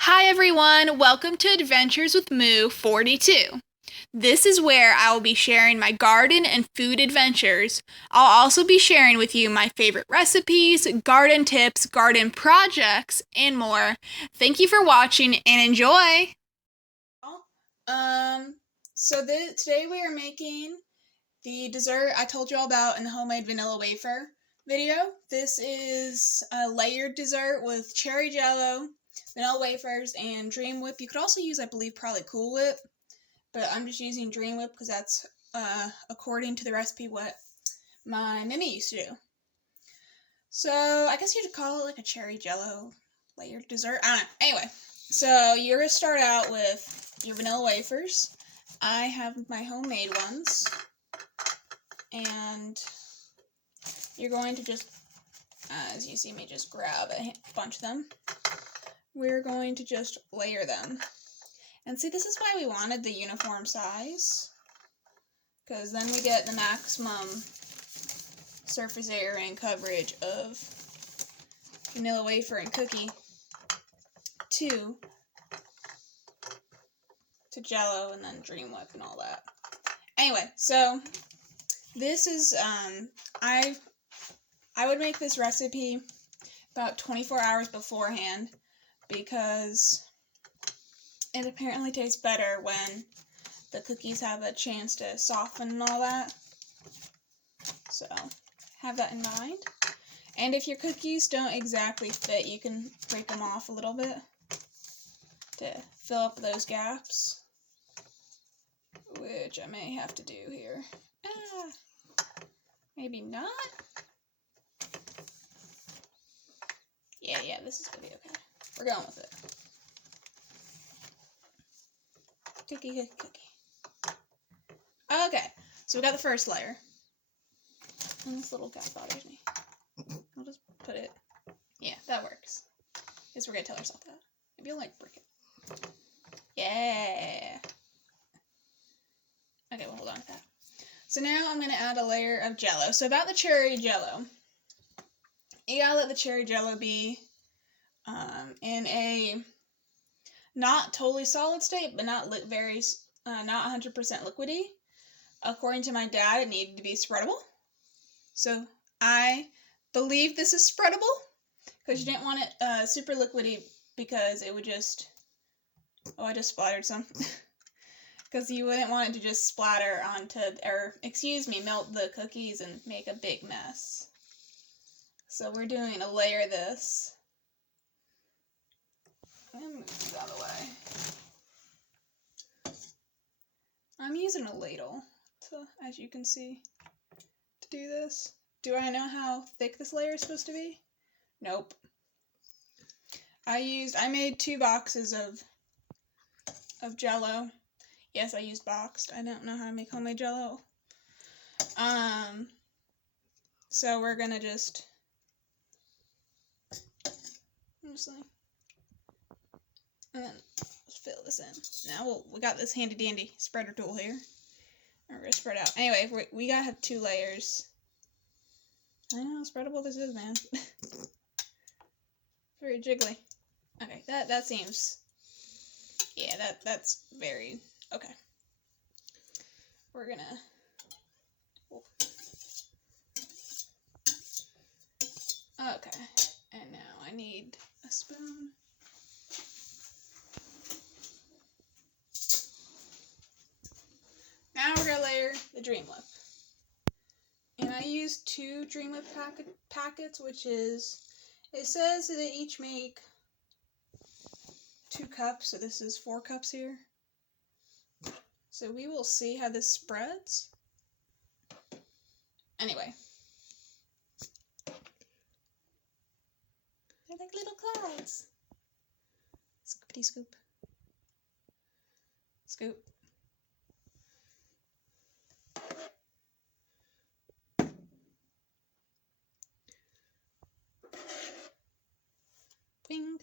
Hi everyone, welcome to Adventures with Moo 42. This is where I will be sharing my garden and food adventures. I'll also be sharing with you my favorite recipes, garden tips, garden projects, and more. Thank you for watching and enjoy! Um, Today we are making the dessert I told you all about in the homemade vanilla wafer video. This is a layered dessert with cherry jello, vanilla wafers, and Dream Whip. You could also use, I believe, probably Cool Whip, but I'm just using Dream Whip because that's according to the recipe what my Mimi used to do. So I guess you could call it like a cherry jello layered dessert. I don't know. Anyway, so you're gonna start out with your vanilla wafers. I have my homemade ones, and you're going to just, as you see me just grab a bunch of them, we're going to just layer them. And see, this is why we wanted the uniform size, because then we get the maximum surface area and coverage of vanilla wafer and cookie to Jello and then Dream Whip and all that. Anyway, so this is I would make this recipe about 24 hours beforehand because it apparently tastes better when the cookies have a chance to soften and all that. So have that in mind. And if your cookies don't exactly fit, you can break them off a little bit to fill up those gaps, which I may have to do here. Maybe not. Yeah, this is gonna be okay. We're going with it. Cookie. Okay, so we got the first layer. And this little gap bothers me. I'll just put it. Yeah, that works. Guess we're gonna tell ourselves that. Maybe I'll break it. Yeah. Okay, we'll hold on to that. So now I'm gonna add a layer of Jello. So about the cherry Jello, you gotta let the cherry Jello be in a not totally solid state, but not not 100% liquidy. According to my dad, it needed to be spreadable. So I believe this is spreadable because you didn't want it super liquidy because it would just... Oh, I just splattered some. Because you wouldn't want it to just splatter onto, melt the cookies and make a big mess. So we're doing a layer of this. I'm going to move these out of the way. I'm using a ladle, as you can see, to do this. Do I know how thick this layer is supposed to be? Nope. I made 2 boxes of Jello. Yes, I used boxed. I don't know how to make homemade Jello. So we're gonna just and then fill this in. Now we got this handy dandy spreader tool here. We're gonna spread out. Anyway, we gotta have 2 layers. I know how spreadable this is, man. Very jiggly. Okay, that seems... Yeah, that's very... Okay. We're gonna... Okay, and now I need a spoon. Now we're gonna layer the Dream Whip. And I used 2 Dream Whip packets, which is... It says that they each make 2 cups, so this is 4 cups here. So we will see how this spreads. Anyway. They're like little clouds. Scoopity scoop. Scoop. Bing.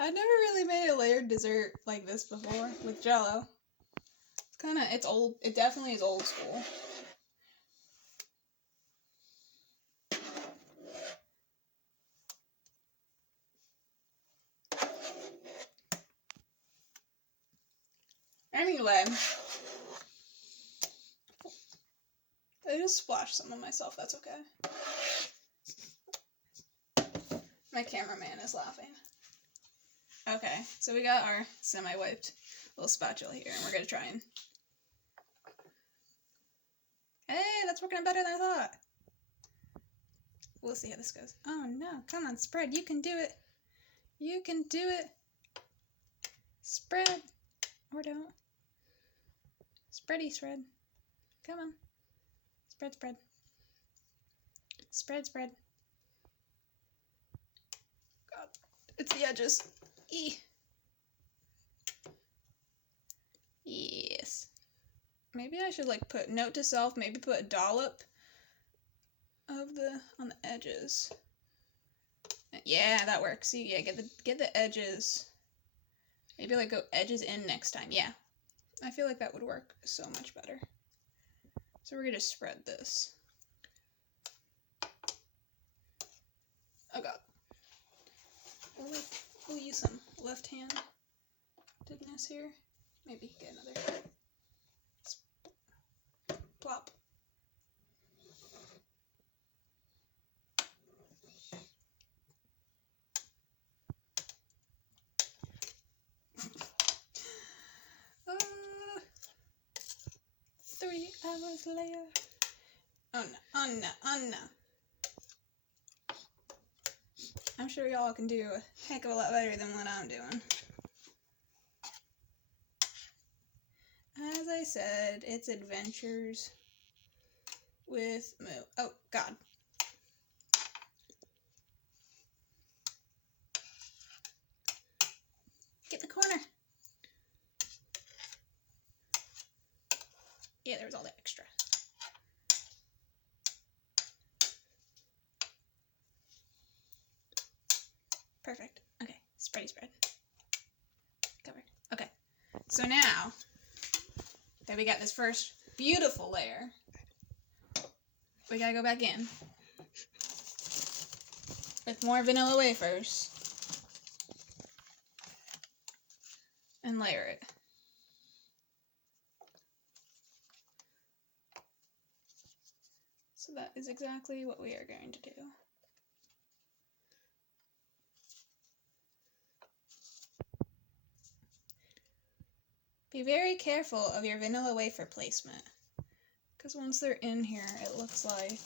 I've never really made a layered dessert like this before with Jello. It's old. It definitely is old school. Anyway, I just splashed some on myself. That's okay. My cameraman is laughing. Okay, so we got our semi-wiped little spatula here, and we're gonna try and... Hey, that's working better than I thought. We'll see how this goes. Oh no, come on, spread. You can do it. You can do it. Spread. Or don't. Spready spread. Come on. Spread, spread. Spread, spread. God, it's the edges. Yes. Maybe I should like put, note to self, maybe put a dollop of on the edges. Yeah, that works. See, yeah, get the edges. Maybe like go edges in next time. Yeah. I feel like that would work so much better. So we're gonna spread this. Oh god. We'll use some left-handedness here. Maybe get another plop. Uh, 3 hours later. Oh no, oh no, oh no. I'm sure y'all can do a heck of a lot better than what I'm doing. As I said, it's adventures with Moo. Oh, God. Get in the corner. Yeah, there was all that extra. Perfect. Okay, spready spread. Cover. Okay, so now that we got this first beautiful layer, we gotta go back in with more vanilla wafers and layer it. So that is exactly what we are going to do. Be very careful of your vanilla wafer placement, because once they're in here, it looks like,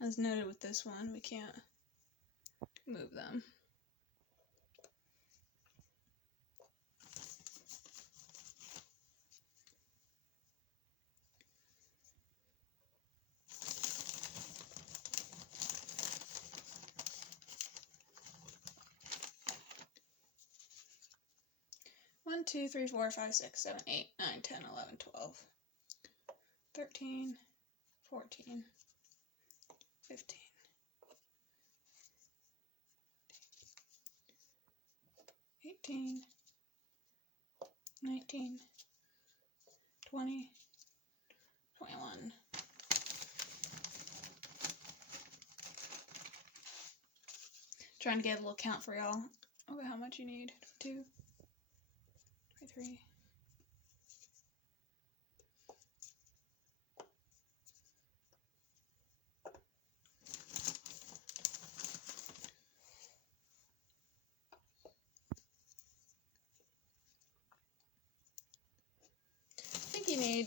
as noted with this one, we can't move them. One, 2, 3, 4, 5, 6, 7, 8, 9, 10, 11, 12, 13, 14, 15, 18, 19, 20, 21. Trying to get a little count for y'all. Okay, how much you need? 2, 3. I think you need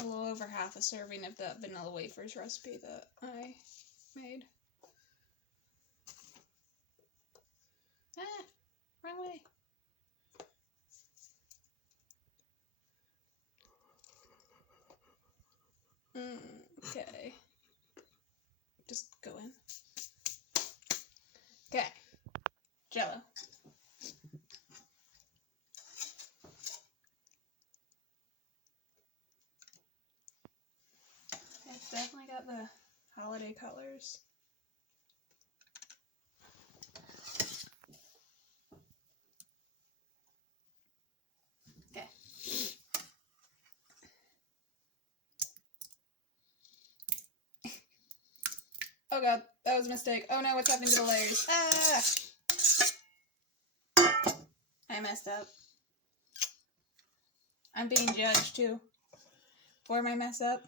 a little over half a serving of that vanilla wafers recipe that I made. Ah, wrong way. Okay. Just go in. Okay. Jello. It's definitely got the holiday colors. Okay. Oh god, that was a mistake. Oh no, what's happening to the layers? Ah! I messed up. I'm being judged too for my mess up.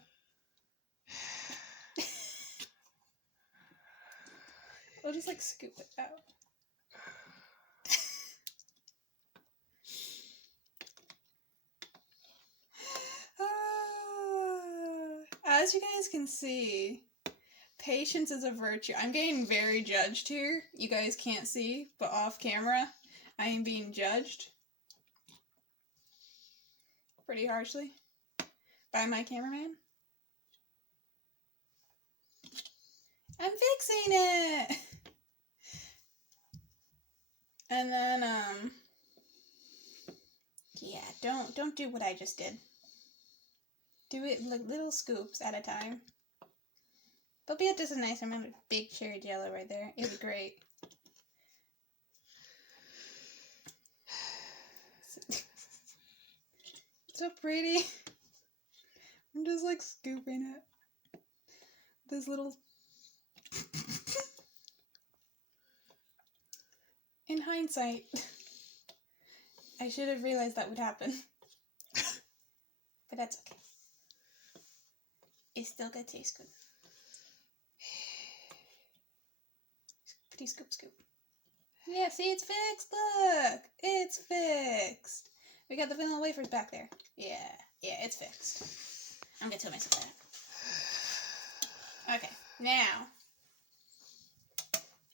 We'll just like scoop it out. As you guys can see, patience is a virtue. I'm getting very judged here. You guys can't see, but off camera, I am being judged pretty harshly by my cameraman. I'm fixing it! And then, yeah, don't do what I just did. Do it like little scoops at a time. But be just a nice amount of big cherry jello right there. It'd be great. So pretty. I'm just like scooping it. This little... In hindsight, I should have realized that would happen. But that's okay. It's still gonna taste good. Pretty scoop scoop. Yeah, see, it's fixed. Look, it's fixed. We got the vanilla wafers back there. Yeah, it's fixed. I'm gonna tell myself that. Okay, now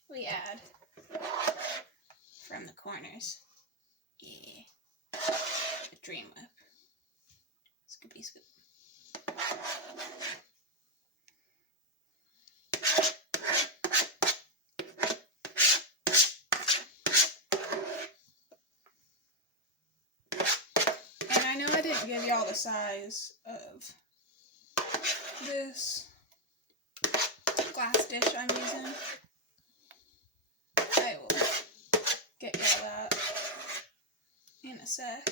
we add from the corners. Yeah, the Dream Whip. Scoopy scoop. And I know I didn't give y'all the size of this glass dish I'm using. I will get y'all that in a sec.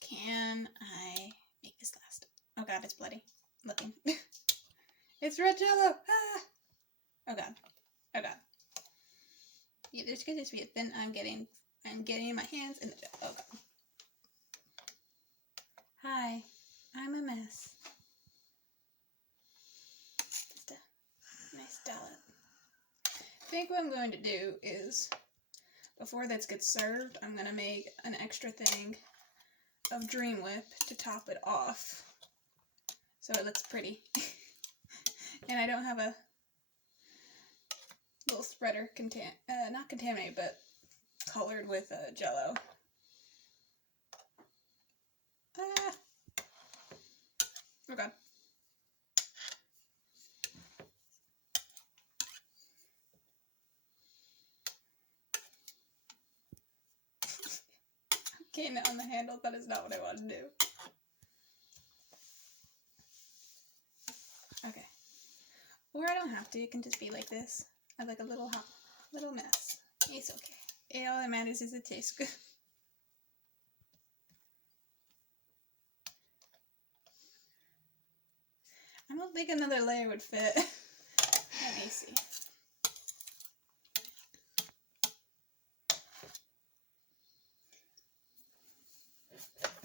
Can I make this last? Oh god, it's bloody looking. It's red jello! Ah! Oh god. Oh god. Yeah, there's gonna be a thin I'm getting my hands in the jello. Oh god. Hi, I'm a mess. Just a nice dollop. I think what I'm going to do is, before this gets served, I'm gonna make an extra thing of Dream Whip to top it off so it looks pretty. And I don't have a little spreader not contaminated, but colored with jello. Ah. Oh god. Getting it on the handle, that is not what I want to do. Okay. Or I don't have to, it can just be like this. I have like a little mess. It's okay. All that matters is it tastes good. I don't think another layer would fit. Let me see.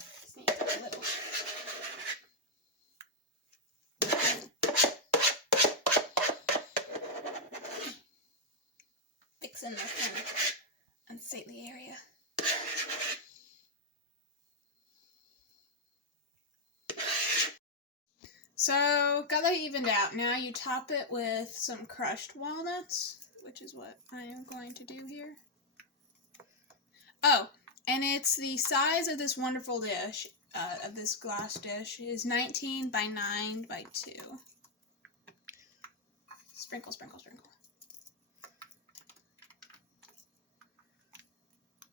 Just need a little. Fixing this kind of unsightly area. So, got that evened out. Now you top it with some crushed walnuts, which is what I am going to do here. Oh, and it's the size of this wonderful dish, of this glass dish, is 19 by 9 by 2. Sprinkle, sprinkle, sprinkle.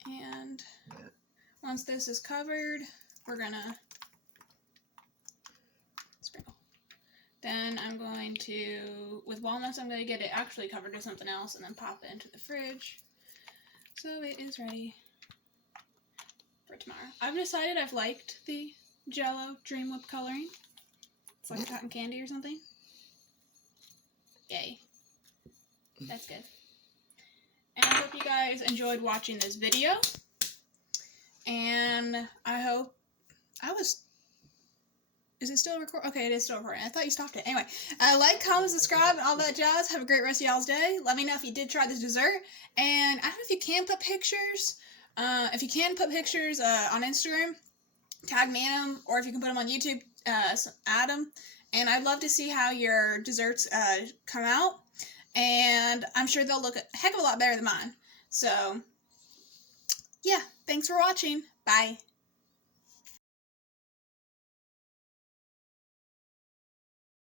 And Once this is covered, we're gonna sprinkle. Then I'm going to, with walnuts, I'm going to get it actually covered with something else and then pop it into the fridge. So it is ready for tomorrow. I've decided I've liked the Jello Dream Whip coloring. It's like cotton candy or something. Yay. That's good. And I hope you guys enjoyed watching this video. And I hope is it still recording? Okay, it is still recording. I thought you stopped it. Anyway, like, comment, subscribe, and all that jazz. Have a great rest of y'all's day. Let me know if you did try this dessert. And I don't know if you can put pictures. If you can put pictures on Instagram, tag me in them. Or if you can put them on YouTube, add them. And I'd love to see how your desserts come out. And I'm sure they'll look a heck of a lot better than mine. So, yeah. Thanks for watching. Bye.